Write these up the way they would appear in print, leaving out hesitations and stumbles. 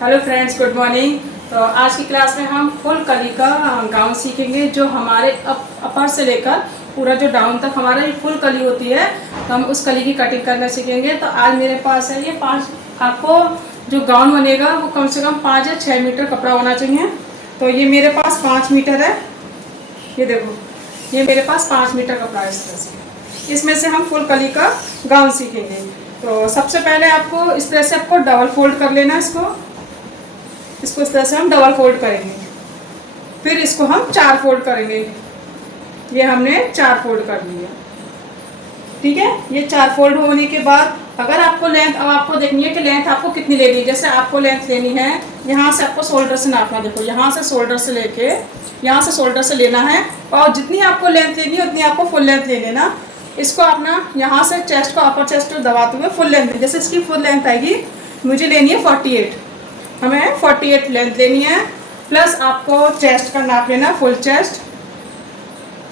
Hello friends, good morning. तो आज की क्लास में हम फुल कली का गाउन सीखेंगे, जो हमारे अपर से लेकर पूरा जो डाउन तक हमारा ये फुल कली होती है, तो हम उस कली की कटिंग करना सीखेंगे। तो आज मेरे पास है ये 5, आपको जो गाउन बनेगा वो कम से कम 5 या 6 मीटर कपड़ा होना चाहिए। तो ये मेरे पास 5 मीटर है, ये देखो, ये मेरे पास 5 मीटर कपड़ा है। इस तरह से इसमें से हम फुल कली का गाउन सीखेंगे। तो सबसे पहले आपको इस तरह से आपको डबल फोल्ड कर लेना है। इसको इस तरह से हम डबल फोल्ड करेंगे, फिर इसको हम 4 फोल्ड करेंगे। ये हमने 4 फोल्ड कर लिया, ठीक है। ये 4 फोल्ड होने के बाद अगर आपको लेंथ, अब आपको देखनी है कि लेंथ आपको कितनी लेनी है। जैसे आपको लेंथ लेनी है, यहाँ से आपको शोल्डर से नापना, देखो यहाँ से शोल्डर से लेके यहाँ से शोल्डर से लेना है, और जितनी आपको लेंथ लेनी है उतनी आपको फुल लेंथ ले लेना। इसको अपना यहाँ से चेस्ट को, अपर चेस्ट को दबाते हुए फुल लेंथ, जैसे इसकी फुल लेंथ आएगी, मुझे लेनी है 48, हमें 48 लेंथ लेनी है। प्लस आपको चेस्ट का नाप लेना, फुल चेस्ट,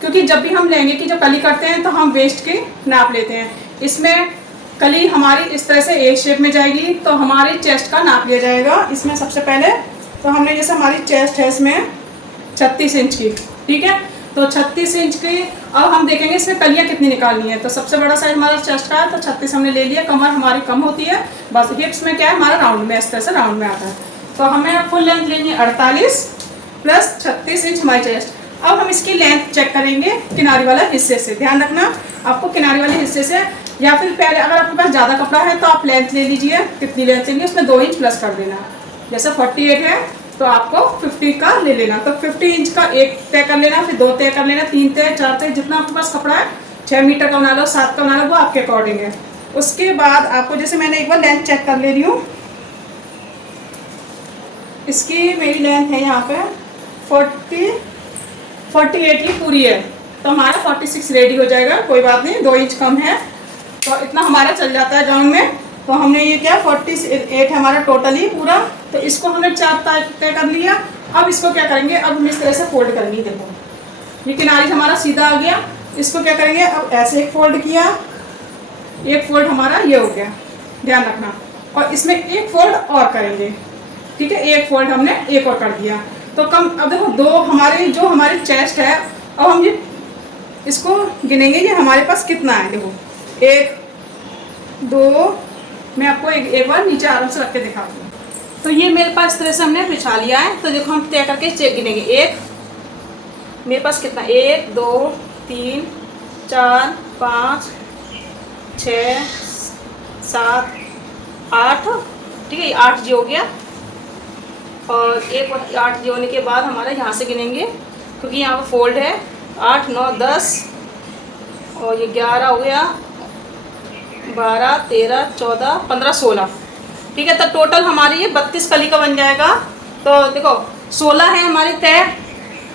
क्योंकि जब भी हम लेंगे कि जब कली करते हैं तो हम वेस्ट की नाप लेते हैं। इसमें कली हमारी इस तरह से ए शेप में जाएगी, तो हमारी चेस्ट का नाप लिया जाएगा। इसमें सबसे पहले तो हमने, जैसे हमारी चेस्ट है इसमें 36 इंच की, ठीक है। तो 36 इंच की अब हम देखेंगे इसमें कलियाँ कितनी निकालनी है। तो सबसे बड़ा साइज हमारा चेस्ट का है, तो 36 हमने ले लिया। कमर हमारी कम होती है, बस हिप्स में क्या है हमारा राउंड में, इस तरह से राउंड में आता है। तो हमें फुल लेंथ लेनी है 48 प्लस 36 इंच हमारी चेस्ट। अब हम इसकी लेंथ चेक करेंगे किनारी वाले हिस्से से। ध्यान रखना, आपको किनारी वाले हिस्से से, या फिर पहले अगर आपके पास ज़्यादा कपड़ा है तो आप लेंथ ले लीजिए, कितनी लेंथ लेंगे उसमें 2 इंच प्लस कर देना। जैसे 48 है तो आपको 50 का ले लेना, तो 50 इंच का एक तय कर लेना, फिर 2 तय कर लेना, 3 तय, 4 तय, जितना आपके पास कपड़ा है, 6 मीटर का बना लो, 7 का बना लो, वो आपके अकॉर्डिंग है। उसके बाद आपको, जैसे मैंने एक बार लेंथ चेक कर ले रही हूँ, इसकी मेरी लेंथ है यहाँ पे 48 की पूरी है, तो हमारा 46 रेडी हो जाएगा। कोई बात नहीं, 2 इंच कम है तो इतना हमारा चल जाता है गाउन में। तो हमने ये क्या 48 हमारा टोटली पूरा, तो इसको हमने 4 तय कर लिया। अब इसको क्या करेंगे, अब हम इस तरह से फोल्ड करेंगे। देखो ये किनारी हमारा सीधा आ गया, इसको क्या करेंगे, अब ऐसे एक फोल्ड किया, एक फोल्ड हमारा ये हो गया, ध्यान रखना। और इसमें एक फोल्ड और करेंगे, ठीक है, एक फोल्ड हमने एक और कर दिया। तो कम, अब देखो 2 हमारी जो हमारी चेस्ट है, अब हम ये इसको गिनेंगे, ये हमारे पास कितना है। देखो 1 2, मैं आपको एक बार नीचे आराम से रख के दिखाती हूँ। तो ये मेरे पास इस तरह से हमने बिछा लिया है। तो देखो हम तय करके चेक गिनेंगे। 1, मेरे पास कितना, 1 2 3 4 5 6 7 8, ठीक है, 8 जी हो गया। और एक 8 जी होने के बाद हमारा यहाँ से गिनेंगे, क्योंकि यहाँ पर फोल्ड है। 8 9 10, और ये 11 हो गया, 12 13 14 15 16, ठीक है। तो टोटल हमारी ये 32 कली का बन जाएगा। तो देखो 16 है हमारी तय,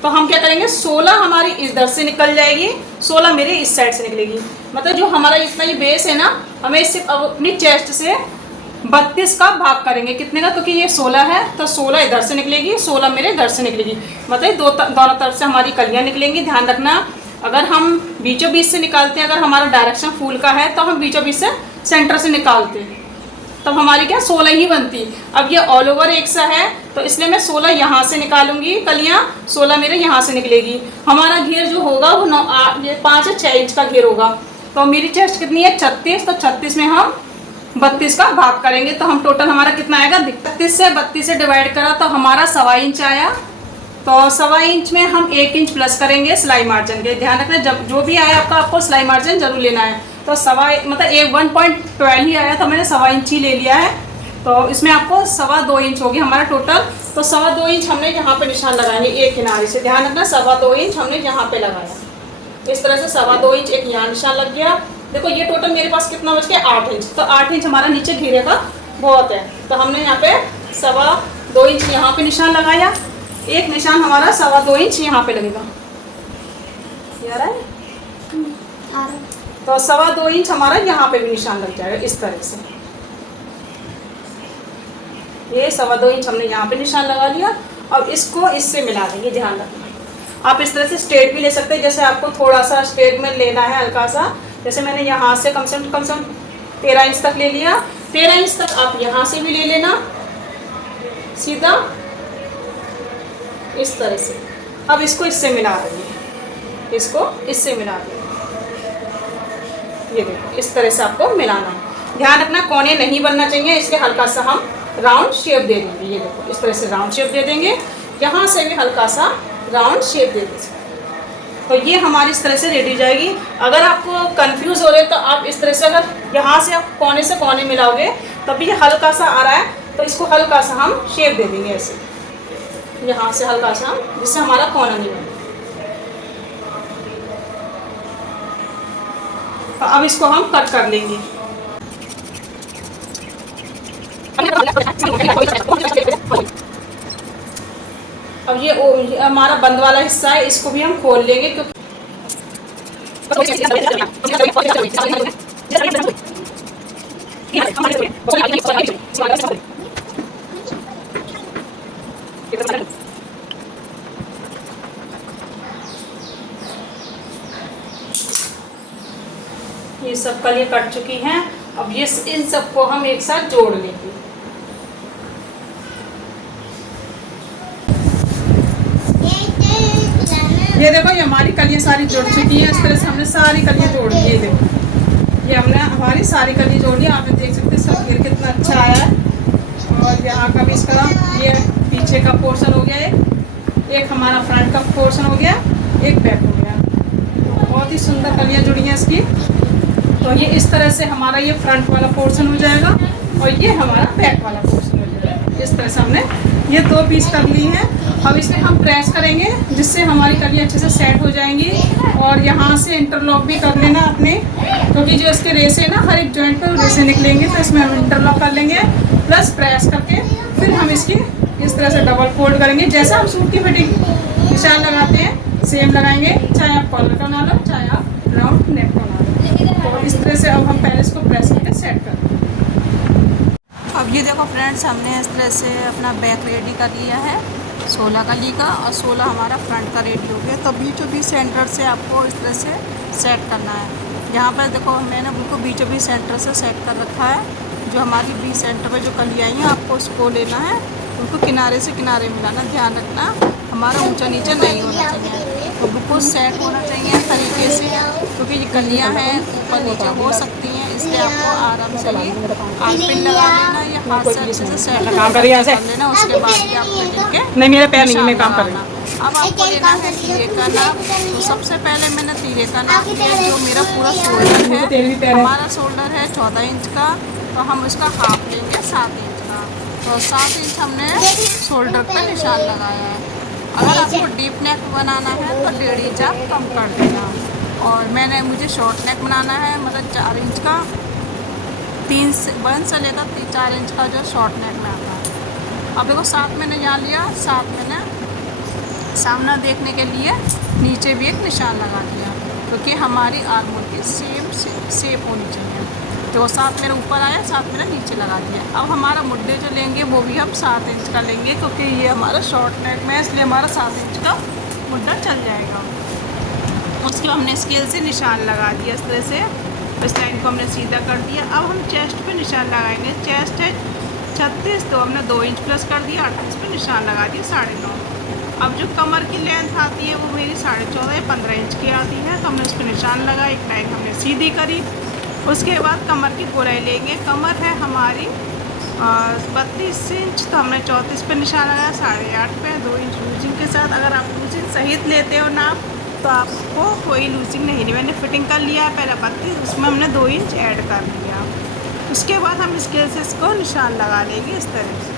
तो हम क्या करेंगे, 16 हमारी इधर से निकल जाएगी, 16 मेरी इस साइड से निकलेगी। मतलब जो हमारा इतना ये बेस है ना, हमें इससे अब अपनी चेस्ट से 32 का भाग करेंगे, कितने का, क्योंकि ये 16 है तो 16 इधर से निकलेगी, 16 मेरे इधर से निकलेगी। मतलब दोनों तरफ से हमारी कलियाँ निकलेंगी। ध्यान रखना, अगर हम बीचों बीच से निकालते हैं, अगर हमारा डायरेक्शन फूल का है तो हम बीचों बीच से सेंटर से निकालते हैं, तब हमारी क्या 16 ही बनती। अब ये ऑल ओवर एक सा है, तो इसलिए मैं 16 यहाँ से निकालूंगी कलियाँ, 16 मेरे यहाँ से निकलेगी। हमारा घेर जो होगा वो 5 या 6 इंच का घेर होगा। तो मेरी चेस्ट कितनी है 36, तो 36 में हम 32 का भाग करेंगे, तो हम टोटल हमारा कितना आएगा, 32 से डिवाइड करा तो हमारा 1.25 इंच आया। तो 1.25 इंच में हम 1 इंच प्लस करेंगे सिलाई मार्जिन के। ध्यान रखना, जब जो भी आया आपको सिलाई मार्जिन जरूर लेना है। तो 1.25 मतलब 1.12 ही आया, तो मैंने 1.25 इंच ही ले लिया है। तो इसमें आपको 2.25 इंच होगी हमारा टोटल। तो 2.25 इंच हमने यहाँ पे निशान लगाएंगे एक किनारे से। ध्यान रखना, 2.25 इंच हमने यहाँ पे लगाया, इस तरह से 2.25 इंच एक यहाँ निशान लग गया। देखो ये टोटल मेरे पास कितना बच गया, 8 इंच। तो 8 इंच हमारा नीचे घेरे का बहुत है, तो हमने यहाँ पे 2.25 इंच यहाँ पे निशान लगाया, एक निशान हमारा 2.25 इंच यहाँ पे लगेगा। यार है तो 2.25 इंच हमारा यहाँ पे भी निशान लग जाएगा इस तरह से। ये 2.25 इंच हमने यहाँ पे निशान लगा लिया। अब इसको इससे मिला देंगे। ध्यान रखना, आप इस तरह से स्ट्रेट भी ले सकते हैं, जैसे आपको थोड़ा सा स्ट्रेट में लेना है हल्का सा, जैसे मैंने यहाँ से कम से कम 13 इंच तक ले लिया। 13 इंच तक आप यहाँ से भी ले लेना, सीधा इस तरह से। अब इसको इससे मिला देंगे, इसको इससे मिला देंगे। ये देखो इस तरह से आपको मिलाना है। ध्यान रखना कोने नहीं बनना चाहिए, इसलिए हल्का सा हम राउंड शेप दे देंगे। ये देखो इस तरह से राउंड शेप दे देंगे, यहाँ से भी हल्का सा राउंड शेप दे देंगे। तो ये हमारी इस तरह से रेडी हो जाएगी। अगर आपको कंफ्यूज हो रहे तो आप इस तरह से, अगर यहाँ से आप कोने से कोने मिलाओगे तभी ये हल्का सा आ रहा है, तो इसको हल्का सा हम शेप दे देंगे ऐसे, यहाँ से हल्का सा, जिससे हमारा कोना नहीं बने। तो अब इसको हम कट कर लेंगे। अब ये हमारा बंद वाला हिस्सा है, इसको भी हम खोल लेंगे क्योंकि ये सब कलियां कट चुकी हैं। अब ये इन सबको हम एक साथ जोड़ लेंगे। ये देखो ये हमारी कलियां सारी जुड़ चुकी हैं। इस तरह से हमने सारी कलियां जोड़ दी। ये देखो ये हमने हमारी सारी कलियां जोड़ ली। आप देख सकते हैं इसका घेर कितना अच्छा आया है। और यहाँ का भी इसका ये पीछे का पोर्शन हो गया, एक हमारा फ्रंट का पोर्शन हो गया, एक बैक हो गया। बहुत ही सुंदर कलियां जुड़ी हैं इसकी। तो ये इस तरह से हमारा ये फ्रंट वाला पोर्शन हो जाएगा और ये हमारा बैक वाला पोर्शन हो जाएगा। इस तरह से हमने ये 2 पीस कर ली हैं। अब इसमें हम प्रेस करेंगे जिससे हमारी कलियां अच्छे से सेट हो जाएंगी। और यहाँ से इंटरलॉक भी कर लेना अपने, क्योंकि जो इसके रेसे ना हर एक जॉइंट पर रेसे निकलेंगे, तो इसमें हम इंटरलॉक कर लेंगे। प्लस प्रेस करके फिर हम इसकी इस तरह से डबल फोल्ड करेंगे। जैसे हम सूट की फिटिंग निशान लगाते हैं सेम लगाएंगे, चाहे आप कॉलर का बना लो, चाहे आप राउंड नेक बना लो। तो इस तरह से अब हम पहले इसको प्रेस करके सेट कर देंगे। अब ये देखो फ्रेंड्स, हमने इस तरह से अपना बैक रेडी कर लिया है 16 कली का, और 16 हमारा फ्रंट का रेडी हो गया। तो बीचों बीच सेंटर से आपको इस तरह से सेट करना है। यहाँ पर देखो मैंने बिल्कुल बीचों बीच सेंटर से सेट कर रखा है। जो हमारी बीच सेंटर पे जो कलियाँ आई हैं आपको उसको लेना है, उनको किनारे से किनारे मिलाना। ध्यान रखना हमारा ऊंचा नीचा नहीं होना चाहिए, तो बिल्कुल सेट होना चाहिए तरीके से, क्योंकि ये कलियाँ हैं ऊपर नीचे हो सकती हैं, इसलिए आपको आराम से ही पिन लगा लेना या हाथ से अच्छे से सेट कर लेना। उसके बाद ही आप फिटिंग के नहीं, मेरे पैर नहीं, मैं काम कर रहा हूँ। अब आपको लेना है तीरे का नाप। तो सबसे पहले मैंने तीरे का नाप लिया। जो मेरा पूरा शोल्डर है, हमारा शोल्डर है 14 इंच का, तो हम उसका हाफ लेंगे 7 इंच का। तो 7 इंच हमने शोल्डर पे निशान लगाया है। अगर आपको डीप नेक बनाना है तो 1.5 इंच आप कम कर देना। और मुझे शॉर्ट नेक बनाना है, मतलब 4 इंच का, 1 से लेकर 4 इंच का जो शॉर्ट नेक में आता है। अब देखो 7 मैंने यहाँ लिया, 7 मैंने सामना देखने के लिए नीचे भी एक निशान लगा दिया, क्योंकि हमारी आर्मोल की सेम शेप होनी चाहिए। जो 7 मेरे ऊपर आया, 7 मेरा नीचे लगा दिया। अब हमारा मुड्डे जो लेंगे वो भी हम 7 इंच का लेंगे, क्योंकि ये हमारा शॉर्ट नेक में है, इसलिए हमारा 7 इंच का मुड्डा चल जाएगा। उसके हमने स्केल से निशान लगा दिया इस तरह से, इस लाइन को हमने सीधा कर दिया। अब हम चेस्ट पे निशान लगाएंगे। चेस्ट है 36, तो हमने 2 इंच प्लस कर दिया, 38 पे निशान लगा दिया 9.5। अब जो कमर की लेंथ आती है वो मेरी 14.5 या 15 इंच की आती है, तो हमने उस पर निशान लगा, एक लाइन हमने सीधी करी। उसके बाद कमर की गोलाई लेंगे। कमर है हमारी 32 इंच, तो हमने 34 पे निशान लगाया, 8.5 पे 2 इंच लूजिंग के साथ। अगर आप लूजिंग सहित लेते हो नाप तो आपको कोई लूजिंग नहीं ली। मैंने फिटिंग कर लिया है पहले 32, उसमें हमने 2 इंच ऐड कर लिया। उसके बाद हम स्केल से इसको निशान लगा लेंगे इस तरह से।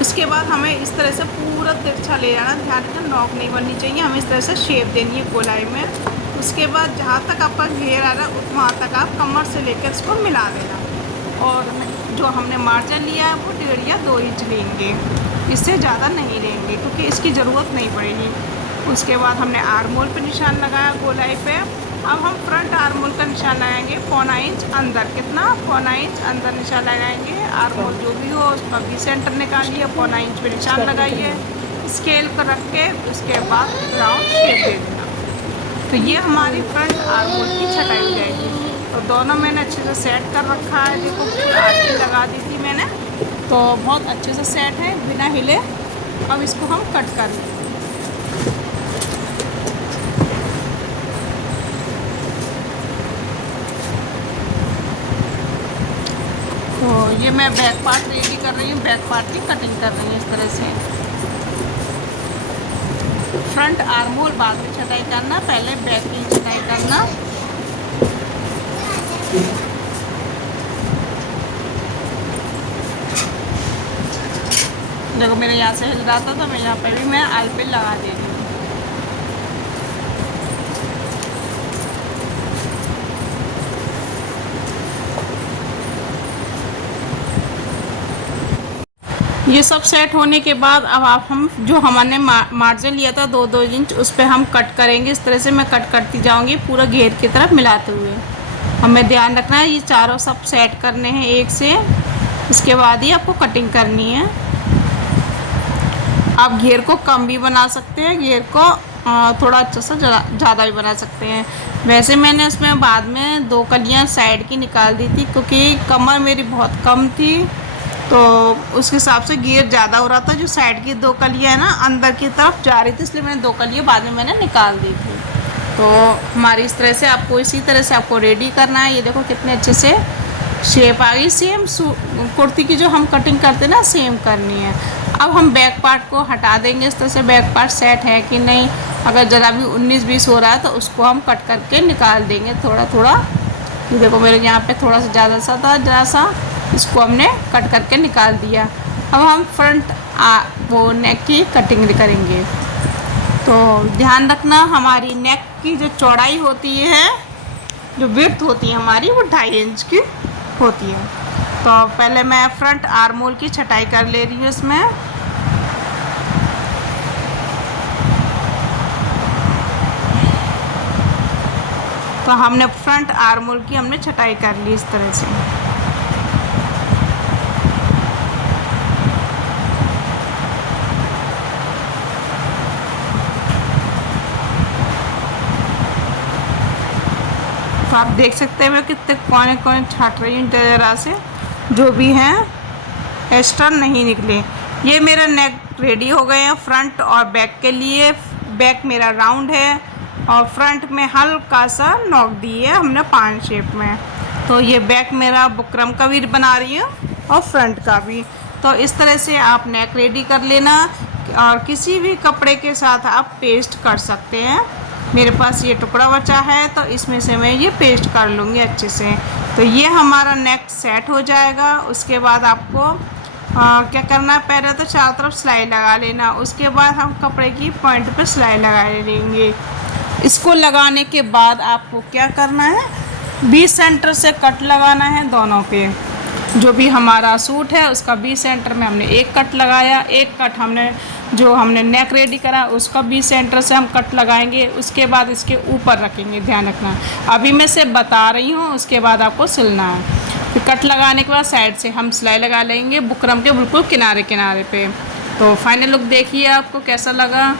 उसके बाद हमें इस तरह से पूरा तिरछा ले जाना। ध्यान रखना नॉक नहीं बननी चाहिए, हमें इस तरह से शेप देनी है गोलाई में। उसके बाद जहाँ तक आपका घेर आ रहा है वहाँ तक आप कमर से लेकर इसको मिला देना। और जो हमने मार्जिन लिया है वो 1.5 या 2 इंच लेंगे, इससे ज़्यादा नहीं लेंगे क्योंकि इसकी ज़रूरत नहीं पड़ेगी। उसके बाद हमने आर्मोल पे निशान लगाया गोलाई पे। अब हम फ्रंट आर्मोल का निशान लगाएंगे 1.25 इंच अंदर। कितना? 1.25 इंच अंदर निशान लगाएंगे। आर्मोल जो भी हो उसका भी सेंटर निकालिए, 1.25 इंच पे निशान लगाइए, स्केल को रख के उसके बाद राउंड शेप दे देना। तो ये हमारी फ्रंट आर्मोल की छटाई हो जाएगी। तो दोनों मैंने अच्छे से सेट कर रखा है। देखो आगे लगा दी थी मैंने, तो बहुत अच्छे से सेट है बिना हिले। अब इसको हम कट कर लेंगे। तो ये मैं बैक पार्ट रेडी कर रही हूँ, बैक पार्ट की कटिंग कर रही हूँ इस तरह से। फ्रंट आर्म होल बाद में छटाई करना, पहले बैक की छटाई करना। देखो मेरे यहाँ से हिल रहा था तो मैं यहाँ पे भी मैं आल पे लगा दे रही हूँ। ये सब सेट होने के बाद अब आप हम जो हमने मार्जिन लिया था 2-2 इंच, उस पर हम कट करेंगे। इस तरह से मैं कट करती जाऊंगी पूरा घेर की तरफ मिलाते हुए। हमें ध्यान रखना है ये चारों सब सेट करने हैं एक से, इसके बाद ही आपको कटिंग करनी है। आप घेर को कम भी बना सकते हैं, घेर को थोड़ा अच्छा सा ज़्यादा भी बना सकते हैं। वैसे मैंने उसमें बाद में 2 कलियाँ साइड की निकाल दी थी क्योंकि कमर मेरी बहुत कम थी, तो उसके हिसाब से घेर ज़्यादा हो रहा था। जो साइड की 2 कलियाँ है ना अंदर की तरफ जा रही थी, इसलिए मैंने 2 कलियाँ बाद में मैंने निकाल दी थी। तो हमारी इस तरह से आपको इसी तरह से आपको रेडी करना है। ये देखो कितने अच्छे से शेप आ गई। सेम कुर्ती की जो हम कटिंग करते हैं ना सेम करनी है। अब हम बैक पार्ट को हटा देंगे इस तरह से, बैक पार्ट सेट है कि नहीं। अगर ज़रा भी 19-20 हो रहा है तो उसको हम कट करके निकाल देंगे थोड़ा थोड़ा। ये देखो मेरे यहाँ पे थोड़ा सा ज़्यादा सा था, ज़रा सा, इसको हमने कट करके निकाल दिया। अब हम फ्रंट वो नेक की कटिंग करेंगे। तो ध्यान रखना हमारी नेक की जो चौड़ाई होती है, जो विड्थ होती है हमारी, वो 2.5 इंच की होती है। तो पहले मैं फ्रंट आर्म होल की छटाई कर ले रही हूँ इसमें। तो हमने फ्रंट आर्म होल की हमने छटाई कर ली इस तरह से। तो आप देख सकते हैं मैं कितने कोने कोने छाट रही हूँ जरा से, जो भी हैं एक्स्ट्रा नहीं निकले। ये मेरा नेक रेडी हो गए हैं फ्रंट और बैक के लिए। बैक मेरा राउंड है और फ्रंट में हल्का सा नॉक दी है हमने 5 शेप में। तो ये बैक मेरा बुकरम का भी बना रही हूँ और फ्रंट का भी। तो इस तरह से आप नेक रेडी कर लेना और किसी भी कपड़े के साथ आप पेस्ट कर सकते हैं। मेरे पास ये टुकड़ा बचा है तो इसमें से मैं ये पेस्ट कर लूँगी अच्छे से। तो ये हमारा नेक सेट हो जाएगा। उसके बाद आपको क्या करना है, पहले तो चारों तरफ सिलाई लगा लेना। उसके बाद हम कपड़े की पॉइंट पे सिलाई लगा लेंगे। इसको लगाने के बाद आपको क्या करना है, 20 सेंटर से कट लगाना है दोनों पे। जो भी हमारा सूट है उसका 20 सेंटर में हमने एक कट लगाया। एक कट हमने जो हमने नेक रेडी करा उसका 20 सेंटर से हम कट लगाएंगे। उसके बाद इसके ऊपर रखेंगे, ध्यान रखना। अभी मैं से बता रही हूँ, उसके बाद आपको सिलना है। फिर कट लगाने के बाद साइड से हम सिलाई लगा लेंगे बुकरम के बिल्कुल किनारे किनारे पे। तो फाइनल लुक देखिए आपको कैसा लगा।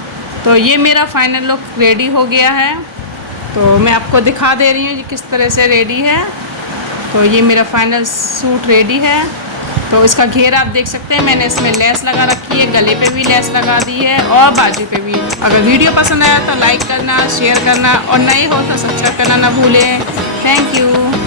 तो ये मेरा फाइनल लुक रेडी हो गया है। तो मैं आपको दिखा दे रही हूँ ये किस तरह से रेडी है। तो ये मेरा फाइनल सूट रेडी है। तो इसका घेर आप देख सकते हैं, मैंने इसमें लेस लगा रखी है, गले पे भी लेस लगा दी है और बाजू पे भी। अगर वीडियो पसंद आया तो लाइक करना, शेयर करना और नए हो तो सब्सक्राइब करना ना भूलें। Thank you.